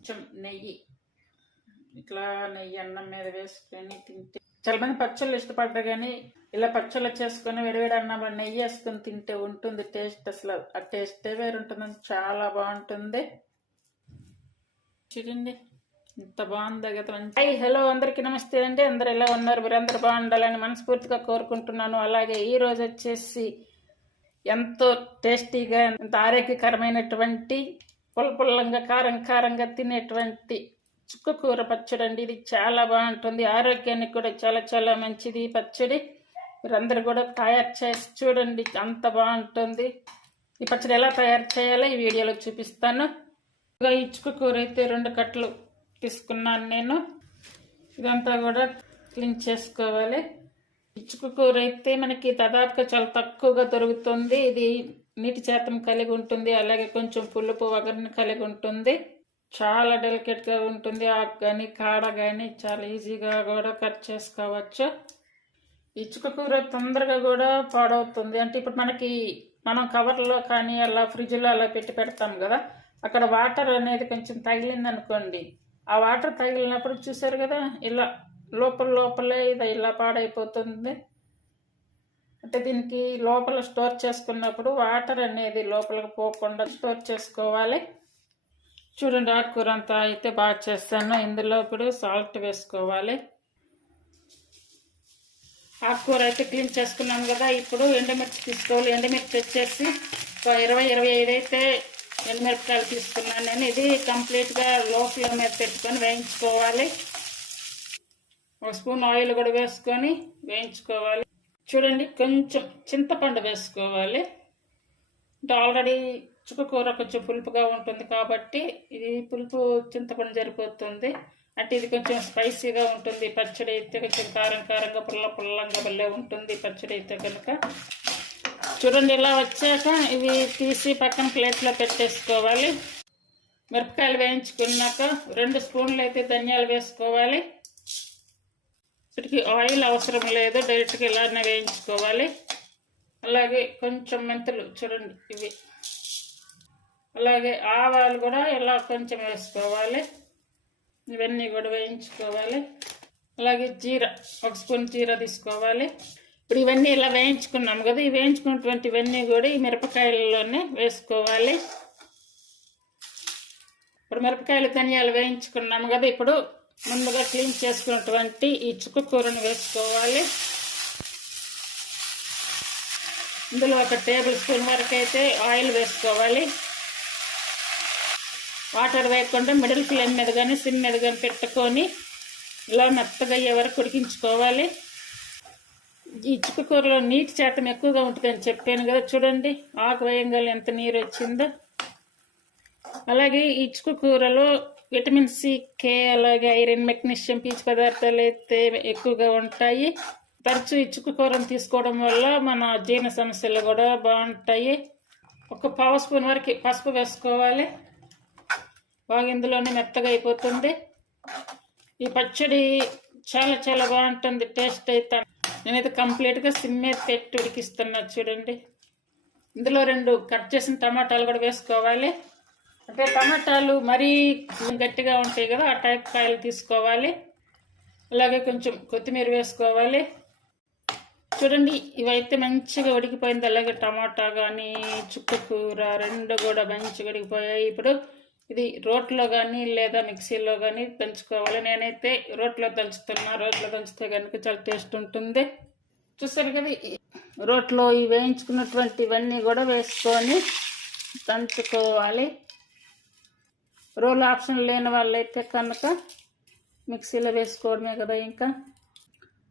కొంచెం నెయ్యి, ఇట్లా నెయ్యి అన్నం మీద వేసుకొని తింటే, చాలా మంది పచ్చళ్ళు ఇష్టపడరు కానీ ఇలా పచ్చళ్ళు చేసుకొని వేడివేడి అన్నంలో నెయ్యి వేసుకొని తింటే ఉంటుంది టేస్ట్. అసలు ఆ టేస్టే వేరుంటుందని చాలా బాగుంటుంది. చూడండి ఇంత బాగుంది కదా. హాయ్ హలో అందరికీ నమస్తే అండి. అందరు ఎలా ఉన్నారు? మీరందరూ బాగుండాలని మనస్ఫూర్తిగా కోరుకుంటున్నాను. అలాగే ఈ రోజు వచ్చేసి ఎంతో టేస్టీగా, ఎంతో ఆరోగ్యకరమైనటువంటి పుల్లపుల్లంగా కారం కారంగా తినేటువంటి చుక్కకూర పచ్చడి అండి. ఇది చాలా బాగుంటుంది, ఆరోగ్యానికి కూడా చాలా చాలా మంచిది ఈ పచ్చడి. మీరందరూ కూడా తయారు చేసి చూడండి, అంత బాగుంటుంది. ఈ పచ్చడి ఎలా తయారు చేయాలో ఈ వీడియోలో చూపిస్తాను. ఈ చుక్కకూర అయితే 2 కట్టలు తీసుకున్నాను నేను. ఇదంతా కూడా క్లీన్ చేసుకోవాలి. చుక్కకూర అయితే మనకి దాదాపుగా చాలా తక్కువగా దొరుకుతుంది. ఇది నీటి శాతం కలిగి ఉంటుంది, అలాగే కొంచెం పులుపు వగరుని కలిగి ఉంటుంది. చాలా డెలికేట్గా ఉంటుంది. ఆకు కానీ కాడ కానీ చాలా ఈజీగా కూడా కట్ చేసుకోవచ్చు. ఈ చుక్కకూర తొందరగా కూడా పాడవుతుంది. అంటే ఇప్పుడు మనం కవర్లో కానీ అలా ఫ్రిడ్జ్లో అలా పెడతాం కదా, అక్కడ వాటర్ అనేది కొంచెం తగిలింది అనుకోండి, ఆ వాటర్ తగిలినప్పుడు చూసారు కదా ఇలా లోపలే ఇది ఇలా పాడైపోతుంది. అంటే దీనికి లోపల స్టోర్ చేసుకున్నప్పుడు వాటర్ అనేది లోపలికి పోకుండా స్టోర్ చేసుకోవాలి. చూడండి ఆకుకూర అంతా అయితే బాగా చేస్తాను. ఇందులో ఇప్పుడు సాల్ట్ వేసుకోవాలి. ఆకుకూర అయితే క్లీన్ చేసుకున్నాను కదా. ఇప్పుడు ఎండుమిర్చి తీసుకోవాలి. ఎండుమిర్చి వచ్చేసి 20-25 అయితే ఎండుమిరపకాయలు తీసుకున్నాను నేను. ఇది కంప్లీట్గా లో ఫ్లేమ్ మీద పెట్టుకొని వేయించుకోవాలి. 1 స్పూన్ ఆయిల్ కూడా వేసుకొని వేయించుకోవాలి. చూడండి కొంచెం చింతపండు వేసుకోవాలి. అంటే ఆల్రెడీ చుక్కకూర కొంచెం పులుపుగా ఉంటుంది కాబట్టి ఇది పులుపు చింతపండు సరిపోతుంది. అంటే ఇది కొంచెం స్పైసీగా ఉంటుంది. పచ్చడి అయితే కొంచెం కారం కారంగా పుల్లంగా భలే ఉంటుంది పచ్చడి అయితే కనుక. చూడండి ఇలా వచ్చాక ఇవి తీసి పక్కన ప్లేట్లో పెట్టేసుకోవాలి. మిరపకాయలు వేయించుకున్నాక 2 స్పూన్లు అయితే ధనియాలు వేసుకోవాలి. వీటికి ఆయిల్ అవసరం లేదు, డైరెక్ట్గా ఇలానే వేయించుకోవాలి. అలాగే కొంచెం మెంతులు చూడండి ఇవి, అలాగే ఆవాలు కూడా ఇలా కొంచెం వేసుకోవాలి. ఇవన్నీ కూడా వేయించుకోవాలి. అలాగే జీర 1 స్పూన్ జీర తీసుకోవాలి. ఇప్పుడు ఇవన్నీ ఇలా వేయించుకున్నాం కదా, ఈ వేయించుకున్నటువంటి ఇవన్నీ కూడా ఈ మిరపకాయలలోనే వేసుకోవాలి. ఇప్పుడు మిరపకాయలు ధనియాలు వేయించుకున్నాము కదా, ఇప్పుడు ముందుగా క్లీన్ చేసుకున్నటువంటి ఈ చుక్కకూరను వేసుకోవాలి. ఇందులో 1 టేబుల్ స్పూన్ వరకు అయితే ఆయిల్ వేసుకోవాలి. వాటర్ వేయకుండా మిడిల్ ఫ్లేమ్ మీద కానీ సిమ్ మీద కానీ పెట్టుకొని ఇలా మెత్తగా అయ్యే వరకు ఉడికించుకోవాలి. ఈ చుక్కకూరలో నీటి శాతం ఎక్కువగా ఉంటుందని చెప్పాను కదా, చూడండి ఆకు వేయంగా ఎంత నీరు వచ్చిందో. అలాగే ఈ చుక్కకూరలో విటమిన్ సి, కే, అలాగే ఐరన్, మెగ్నీషియం, పీచు పదార్థాలు అయితే ఎక్కువగా ఉంటాయి. తరచూ ఈ చుక్కకూరను తీసుకోవడం వల్ల మన జీర్ణ సమస్యలు కూడా బాగుంటాయి. 1 పావు స్పూన్ వరకు పసుపు వేసుకోవాలి. బాగా ఇందులోనే మెత్తగా అయిపోతుంది. ఈ పచ్చడి చాలా చాలా బాగుంటుంది టేస్ట్ అయితే. నేనైతే కంప్లీట్గా సిమ్ మీద పెట్టి ఉడికిస్తున్నా చూడండి. ఇందులో 2 కట్ చేసిన టమాటాలు కూడా వేసుకోవాలి. అంటే టమాటాలు మరీ గట్టిగా ఉంటాయి కదా, ఆ టైప్ కాయలు తీసుకోవాలి. అలాగే కొంచెం కొత్తిమీర వేసుకోవాలి. చూడండి ఇవైతే మంచిగా ఉడికిపోయింది. అలాగే టమాటా కానీ చుక్కకూర 2 కూడా మంచిగా ఉడికిపోయాయి. ఇప్పుడు ఇది రోట్లో కానీ లేదా మిక్సీలో కానీ దంచుకోవాలి. నేనైతే రోట్లో దంచుతున్నా. రోట్లో దంచితే కనుక చాలా టేస్ట్ ఉంటుంది. చూసారు కదా, రోట్లో ఈ వేయించుకున్నటువంటి ఇవన్నీ కూడా వేసుకొని దంచుకోవాలి. రోల్ ఆప్షన్ లేని వాళ్ళైతే కనుక మిక్సీలో వేసుకోవడమే కదా. ఇంకా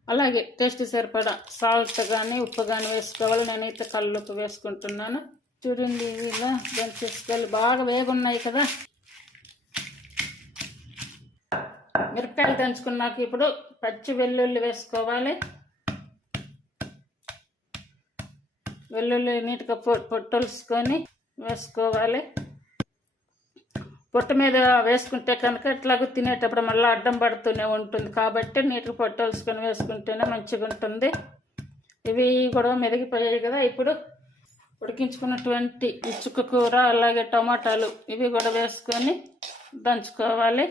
అలాగే టేస్ట్ సరిపడా సాల్ట్ కానీ ఉప్పు కానీ వేసుకోవాలి. నేనైతే కల్లుప్పు వేసుకుంటున్నాను. చూడండి ఇలా దంచేసుకోవాలి. బాగా వేగున్నాయి కదా. మిరపకాయలు దంచుకున్నాక ఇప్పుడు పచ్చి వెల్లుల్లి వేసుకోవాలి. వెల్లుల్లి నీట్గా పొట్టొలుసుకొని వేసుకోవాలి. పొట్టు మీద వేసుకుంటే కనుక ఇట్లాగూ తినేటప్పుడు మళ్ళీ అడ్డం పడుతూనే ఉంటుంది కాబట్టి నీట్గా పొట్టొలుసుకొని వేసుకుంటేనే మంచిగా ఉంటుంది. ఇవి కూడా మెదిగిపోయాయి కదా. ఇప్పుడు ఉడికించుకున్నటువంటి చుక్కకూర అలాగే టమాటాలు ఇవి కూడా వేసుకొని దంచుకోవాలి.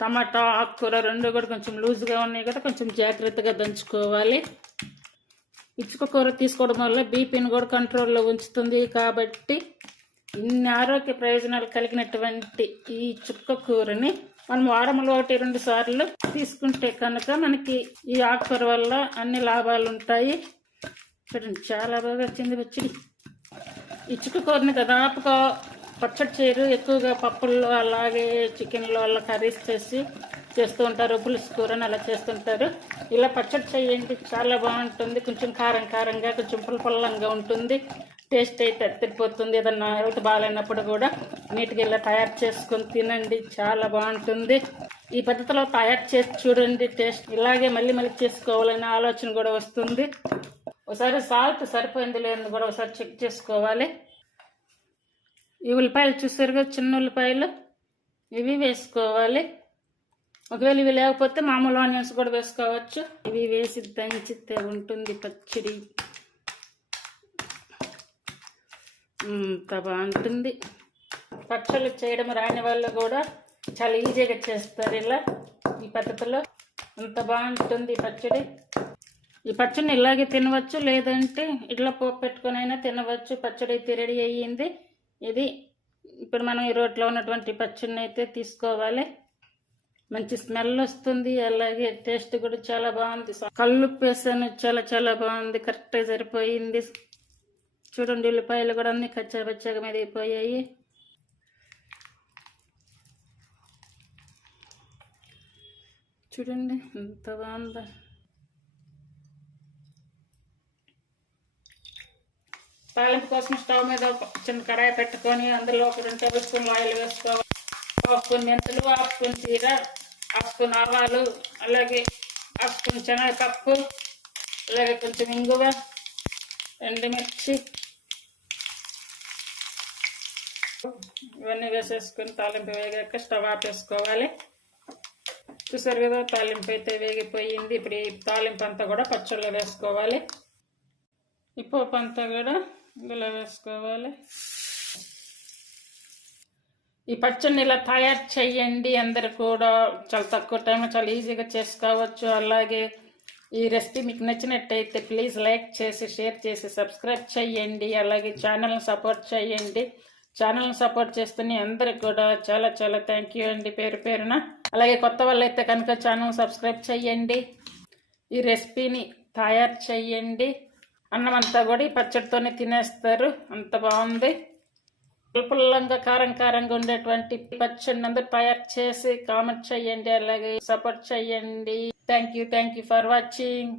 టమాటా ఆకుకూర రెండు కూడా కొంచెం లూజ్గా ఉన్నాయి కదా, కొంచెం జాగ్రత్తగా దంచుకోవాలి. ఇచ్చుక కూర తీసుకోవడం వల్ల బీపీని కూడా కంట్రోల్లో ఉంచుతుంది. కాబట్టి ఇన్ని ఆరోగ్య ప్రయోజనాలు కలిగినటువంటి ఈ చుక్క కూరని మనం వారంలో 1-2 సార్లు తీసుకుంటే కనుక మనకి ఈ ఆకుకూర వల్ల అన్ని లాభాలు ఉంటాయి. చూడండి చాలా బాగా వచ్చింది పచ్చడి. ఈ చుక్క కూరని దాదాపుగా పచ్చడి చేయరు, ఎక్కువగా పప్పుల్లో అలాగే చికెన్లో అలా కర్రీస్ చేస్తూ ఉంటారు, పులుసు కూరని అలా చేస్తుంటారు. ఇలా పచ్చడి చేయండి, చాలా బాగుంటుంది. కొంచెం కారంగా కొంచెం పుల్లగా ఉంటుంది. టేస్ట్ అయితే అత్తిరిపోతుంది. ఏదన్నా హెల్త్ బాగాలేనప్పుడు కూడా నీట్గా ఇలా తయారు చేసుకొని తినండి, చాలా బాగుంటుంది. ఈ పద్ధతిలో తయారు చేసి చూడండి, టేస్ట్ ఇలాగే మళ్ళీ చేసుకోవాలనే ఆలోచన కూడా వస్తుంది. ఒకసారి సాల్ట్ సరిపోయింది లేదని కూడా ఒకసారి చెక్ చేసుకోవాలి. ఈ ఉల్లిపాయలు చూసారుగా, చిన్న ఉల్లిపాయలు ఇవి వేసుకోవాలి. ఒకవేళ ఇవి లేకపోతే మామూలు ఆనియన్స్ కూడా వేసుకోవచ్చు. ఇవి వేసి దంచితే ఉంటుంది పచ్చడి, అంత బాగుంటుంది. పచ్చళ్ళు చేయడం రాని వాళ్ళు కూడా చాలా ఈజీగా చేస్తారు ఇలా ఈ పద్ధతిలో. అంత బాగుంటుంది పచ్చడి. ఈ పచ్చడిని ఇలాగే తినవచ్చు, లేదంటే ఇట్లా పోపు పెట్టుకొని అయినా తినవచ్చు. పచ్చడి అయితే రెడీ అయ్యింది. ఇది ఇప్పుడు మనం ఈ రోట్లో ఉన్నటువంటి పచ్చడిని అయితే తీసుకోవాలి. మంచి స్మెల్ వస్తుంది, అలాగే టేస్ట్ కూడా చాలా బాగుంది. కల్లుప్పు వేసాను, చాలా బాగుంది, కరెక్ట్గా సరిపోయింది. చూడండి ఉల్లిపాయలు కూడా అన్ని కచ్చాపచ్చాగా మీద అయిపోయాయి. చూడండి ఎంత బాగుందో. తాలింపు కోసం స్టవ్ మీద చిన్న కడాయి పెట్టుకొని అందులో ఒక 2 టేబుల్ స్పూన్లు ఆయిల్ వేసుకోవాలి. 1 స్పూన్ మెంతులు, 1 స్పూన్ జీర, 1 స్పూన్ ఆవాలు, అలాగే 1 స్పూన్ శనగపప్పు, అలాగే కొంచెం ఇంగువ, ఎండుమిర్చి ఇవన్నీ వేసేసుకొని తాలింపు వేగాక స్టవ్ ఆపేసుకోవాలి. చూసారు కదా, తాలింపు అయితే వేగిపోయింది. ఇప్పుడు ఈ తాలింపు అంతా కూడా పచ్చళ్ళలో వేసుకోవాలి. ఈ పోపు అంతా కూడా ఇందులో వేసుకోవాలి. ఈ పచ్చడిని ఇలా తయారు చేయండి, అందరు కూడా చాలా తక్కువ టైంలో చాలా ఈజీగా చేసుకోవచ్చు. అలాగే ఈ రెసిపీ మీకు నచ్చినట్టయితే ప్లీజ్ లైక్ చేసి, షేర్ చేసి, సబ్స్క్రైబ్ చేయండి. అలాగే ఛానల్ని సపోర్ట్ చేయండి. ఛానల్ని సపోర్ట్ చేస్తున్న అందరికి కూడా చాలా థ్యాంక్ యూ అండి, పేరు పేరున. అలాగే కొత్త వాళ్ళు అయితే కనుక ఛానల్ సబ్స్క్రైబ్ చేయండి. ఈ రెసిపీని తయారు చేయండి. అన్నం అంతా కూడా ఈ పచ్చడితోనే తినేస్తారు, అంత బాగుంది. పుల్లంగా కారంగా ఉండేటువంటి పచ్చడిని అందరూ తయారు చేసి కామెంట్ చేయండి, అలాగే సపోర్ట్ చేయండి. Thank you for watching.